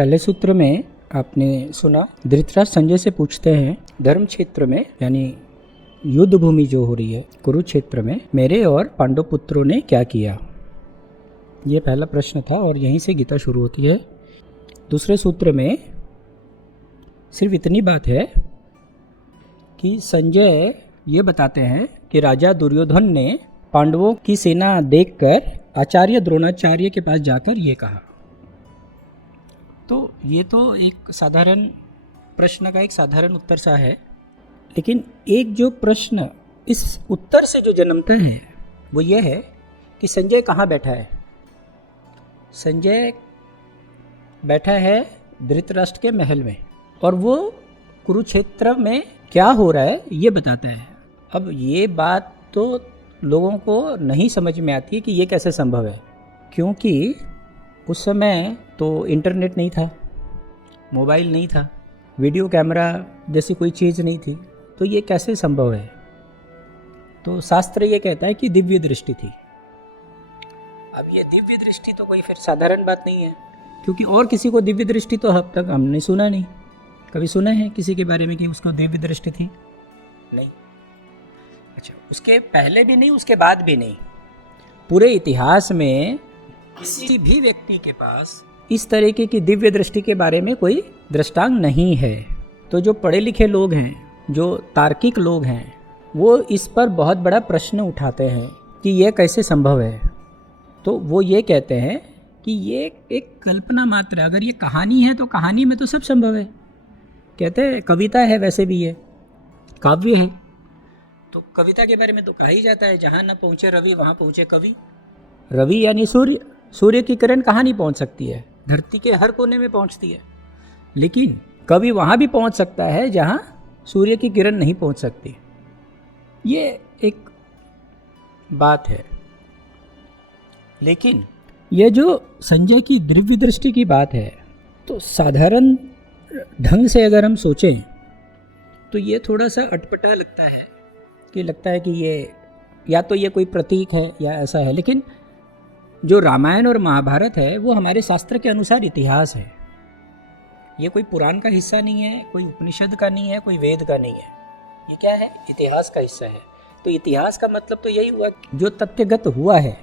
पहले सूत्र में आपने सुना, धृतराष्ट्र संजय से पूछते हैं धर्म क्षेत्र में यानी युद्ध भूमि जो हो रही है कुरुक्षेत्र में मेरे और पांडव पुत्रों ने क्या किया। ये पहला प्रश्न था और यहीं से गीता शुरू होती है। दूसरे सूत्र में सिर्फ इतनी बात है कि संजय ये बताते हैं कि राजा दुर्योधन ने पांडवों की सेना देखकर आचार्य द्रोणाचार्य के पास जाकर ये कहा। तो ये तो एक साधारण प्रश्न का एक साधारण उत्तर सा है, लेकिन एक जो प्रश्न इस उत्तर से जो जन्मता है वो ये है कि संजय कहाँ बैठा है। संजय बैठा है धृतराष्ट्र के महल में और वो कुरुक्षेत्र में क्या हो रहा है ये बताता है। अब ये बात तो लोगों को नहीं समझ में आती है कि ये कैसे संभव है, क्योंकि उस समय तो इंटरनेट नहीं था, मोबाइल नहीं था, वीडियो कैमरा जैसी कोई चीज़ नहीं थी, तो ये कैसे संभव है। तो शास्त्र ये कहता है कि दिव्य दृष्टि थी। अब ये दिव्य दृष्टि तो कोई फिर साधारण बात नहीं है, क्योंकि और किसी को दिव्य दृष्टि तो अब तक हमने सुना नहीं। कभी सुना है किसी के बारे में कि उसको दिव्य दृष्टि थी? नहीं। अच्छा, उसके पहले भी नहीं, उसके बाद भी नहीं। पूरे इतिहास में किसी भी व्यक्ति के पास इस तरीके की दिव्य दृष्टि के बारे में कोई दृष्टांत नहीं है। तो जो पढ़े लिखे लोग हैं, जो तार्किक लोग हैं, वो इस पर बहुत बड़ा प्रश्न उठाते हैं कि यह कैसे संभव है। तो वो ये कहते हैं कि ये एक कल्पना मात्र है। अगर ये कहानी है तो कहानी में तो सब संभव है। कहते हैं कविता है, वैसे भी ये काव्य है, तो कविता के बारे में तो कहा ही जाता है जहाँ न पहुँचे रवि वहाँ पहुँचे कवि। रवि यानी सूर्य, सूर्य की किरण कहाँ नहीं पहुँच सकती है, धरती के हर कोने में पहुँचती है, लेकिन कवि वहाँ भी पहुँच सकता है जहाँ सूर्य की किरण नहीं पहुँच सकती। ये एक बात है। लेकिन ये जो संजय की दिव्य दृष्टि की बात है, तो साधारण ढंग से अगर हम सोचें तो ये थोड़ा सा अटपटा लगता है कि ये या तो ये कोई प्रतीक है या ऐसा है। लेकिन जो रामायण और महाभारत है वो हमारे शास्त्र के अनुसार इतिहास है। ये कोई पुराण का हिस्सा नहीं है, कोई उपनिषद का नहीं है, कोई वेद का नहीं है। ये क्या है? इतिहास का हिस्सा है। तो इतिहास का मतलब तो यही हुआ जो तथ्यगत हुआ है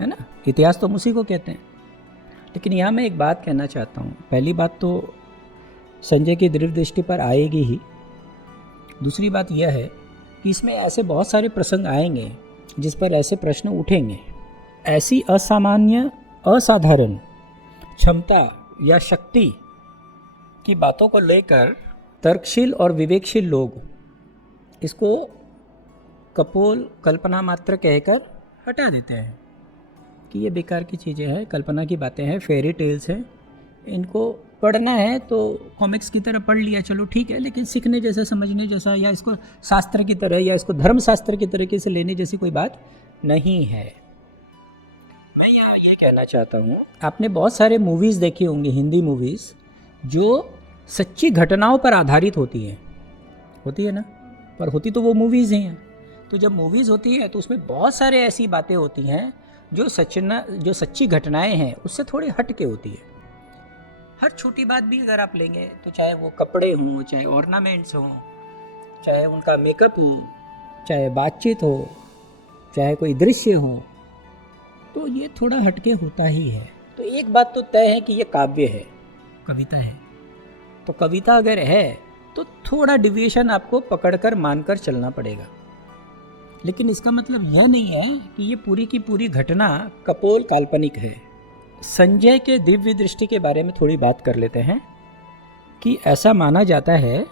ना। इतिहास तो उसी को कहते हैं। लेकिन यहाँ मैं एक बात कहना चाहता हूँ। पहली बात तो संजय की दिव्य दृष्टि पर आएगी ही। दूसरी बात यह है कि इसमें ऐसे बहुत सारे प्रसंग आएंगे जिस पर ऐसे प्रश्न उठेंगे। ऐसी असामान्य, असाधारण क्षमता या शक्ति की बातों को लेकर तर्कशील और विवेकशील लोग इसको कपोल, कल्पना मात्र कहकर हटा देते हैं कि ये बेकार की चीज़ें हैं, कल्पना की बातें हैं, फेरी टेल्स हैं, इनको पढ़ना है तो कॉमिक्स की तरह पढ़ लिया, चलो ठीक है, लेकिन सीखने जैसा, समझने जैसा, या इसको शास्त्र की तरह या इसको धर्मशास्त्र की तरीके से लेने जैसी कोई बात नहीं है। मैं यहाँ ये कहना चाहता हूँ, आपने बहुत सारे मूवीज़ देखी होंगी, हिंदी मूवीज़, जो सच्ची घटनाओं पर आधारित होती है ना, पर होती तो वो मूवीज़ ही हैं। तो जब मूवीज़ होती है तो उसमें बहुत सारे ऐसी बातें होती हैं जो सच्ची घटनाएं हैं उससे थोड़ी हट के होती है। हर छोटी बात भी अगर आप लेंगे तो चाहे वो कपड़े हों, चाहे ऑर्नामेंट्स हों, चाहे उनका मेकअप हो, चाहे बातचीत हो, चाहे कोई दृश्य हो, तो ये थोड़ा हटके होता ही है। तो एक बात तो तय है कि ये काव्य है, कविता है। तो कविता अगर है तो थोड़ा डिविएशन आपको पकड़कर मानकर चलना पड़ेगा। लेकिन इसका मतलब यह नहीं है कि ये पूरी की पूरी घटना कपोल काल्पनिक है। संजय के दिव्य दृष्टि के बारे में थोड़ी बात कर लेते हैं कि ऐसा माना जाता है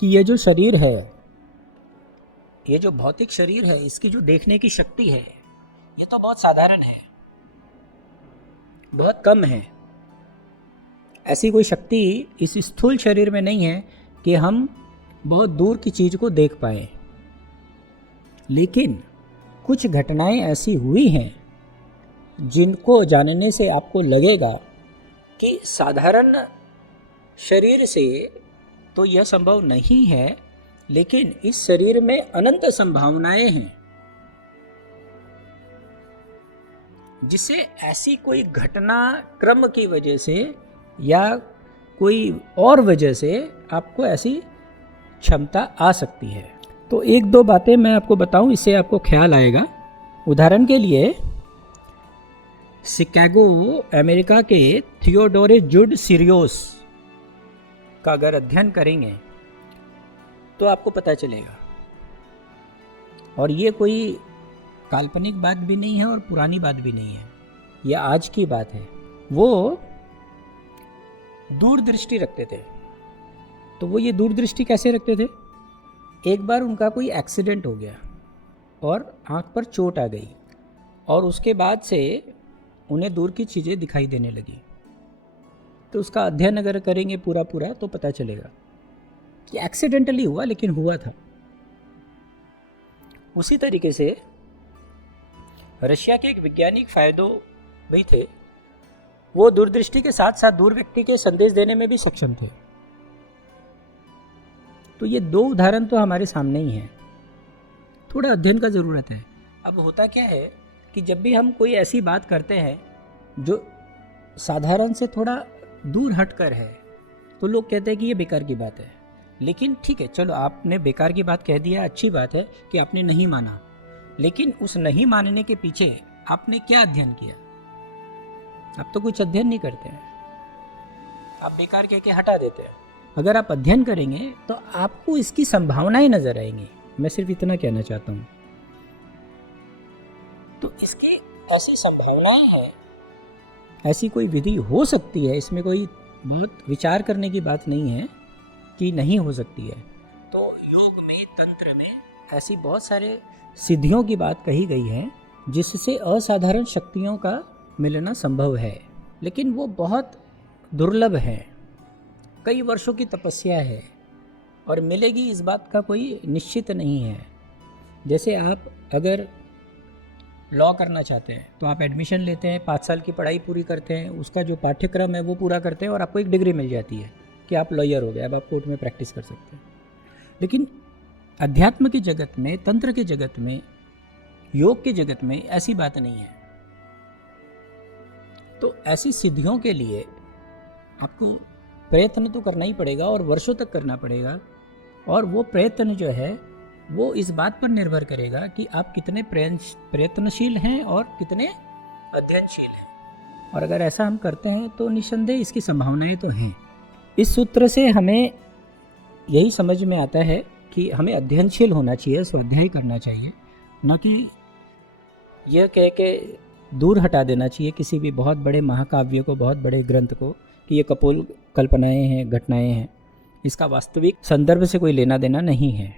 कि ये जो शरीर है, ये जो भौतिक शरीर है, इसकी जो देखने की शक्ति है ये तो बहुत साधारण है, बहुत कम है। ऐसी कोई शक्ति इस स्थूल शरीर में नहीं है कि हम बहुत दूर की चीज़ को देख पाए। लेकिन कुछ घटनाएं ऐसी हुई हैं जिनको जानने से आपको लगेगा कि साधारण शरीर से तो यह संभव नहीं है, लेकिन इस शरीर में अनंत संभावनाएं हैं। जिससे ऐसी कोई घटना क्रम की वजह से या कोई और वजह से आपको ऐसी क्षमता आ सकती है। तो एक दो बातें मैं आपको बताऊं, इससे आपको ख्याल आएगा। उदाहरण के लिए शिकागो अमेरिका के थियोडोरे जुड सीरियोस का अगर अध्ययन करेंगे तो आपको पता चलेगा। और ये कोई काल्पनिक बात भी नहीं है और पुरानी बात भी नहीं है, ये आज की बात है। वो दूरदृष्टि रखते थे। तो वो ये दूरदृष्टि कैसे रखते थे? एक बार उनका कोई एक्सीडेंट हो गया और आँख पर चोट आ गई और उसके बाद से उन्हें दूर की चीज़ें दिखाई देने लगी। तो उसका अध्ययन अगर करेंगे पूरा तो पता चलेगा कि एक्सीडेंटली हुआ, लेकिन हुआ था। उसी तरीके से रशिया के एक वैज्ञानिक फायदो भी थे। वो दूरदृष्टि के साथ साथ दूर व्यक्ति के संदेश देने में भी सक्षम थे। तो ये दो उदाहरण तो हमारे सामने ही हैं। थोड़ा अध्ययन का ज़रूरत है। अब होता क्या है कि जब भी हम कोई ऐसी बात करते हैं जो साधारण से थोड़ा दूर हटकर है, तो लोग कहते हैं कि ये बेकार की बात है। लेकिन ठीक है, चलो आपने बेकार की बात कह दिया, अच्छी बात है कि आपने नहीं माना, लेकिन उस नहीं मानने के पीछे आपने क्या अध्ययन किया? आप तो कुछ अध्ययन नहीं करते हैं, आप बेकार कह के हटा देते हैं। अगर आप अध्ययन करेंगे तो आपको इसकी संभावनाएं नजर आएंगी। मैं सिर्फ इतना कहना चाहता हूँ। तो इसकी ऐसी संभावनाएं हैं, ऐसी कोई विधि हो सकती है, इसमें कोई बहुत विचार करने की बात नहीं है कि नहीं हो सकती है। तो योग में, तंत्र में ऐसी बहुत सारे सिद्धियों की बात कही गई है जिससे असाधारण शक्तियों का मिलना संभव है, लेकिन वो बहुत दुर्लभ है। कई वर्षों की तपस्या है और मिलेगी इस बात का कोई निश्चित नहीं है। जैसे आप अगर लॉ करना चाहते हैं तो आप एडमिशन लेते हैं, 5 साल की पढ़ाई पूरी करते हैं, उसका जो पाठ्यक्रम है वो पूरा करते हैं और आपको एक डिग्री मिल जाती है कि आप लॉयर हो गए, अब आप कोर्ट में प्रैक्टिस कर सकते हैं। लेकिन अध्यात्म के जगत में, तंत्र के जगत में, योग के जगत में ऐसी बात नहीं है। तो ऐसी सिद्धियों के लिए आपको प्रयत्न तो करना ही पड़ेगा और वर्षों तक करना पड़ेगा। और वो प्रयत्न जो है वो इस बात पर निर्भर करेगा कि आप कितने प्रयत्नशील हैं और कितने अध्ययनशील हैं। और अगर ऐसा हम करते हैं तो निस्संदेह इसकी संभावनाएं तो हैं। इस सूत्र से हमें यही समझ में आता है कि हमें अध्ययनशील होना चाहिए, स्वाध्याय करना चाहिए, न कि यह कह के दूर हटा देना चाहिए किसी भी बहुत बड़े महाकाव्य को, बहुत बड़े ग्रंथ को कि ये कपोल कल्पनाएं हैं, घटनाएं हैं। इसका वास्तविक संदर्भ से कोई लेना देना नहीं है।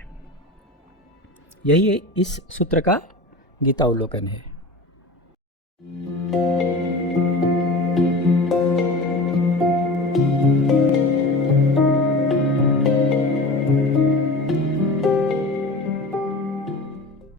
यही इस सूत्र का गीतावलोकन है।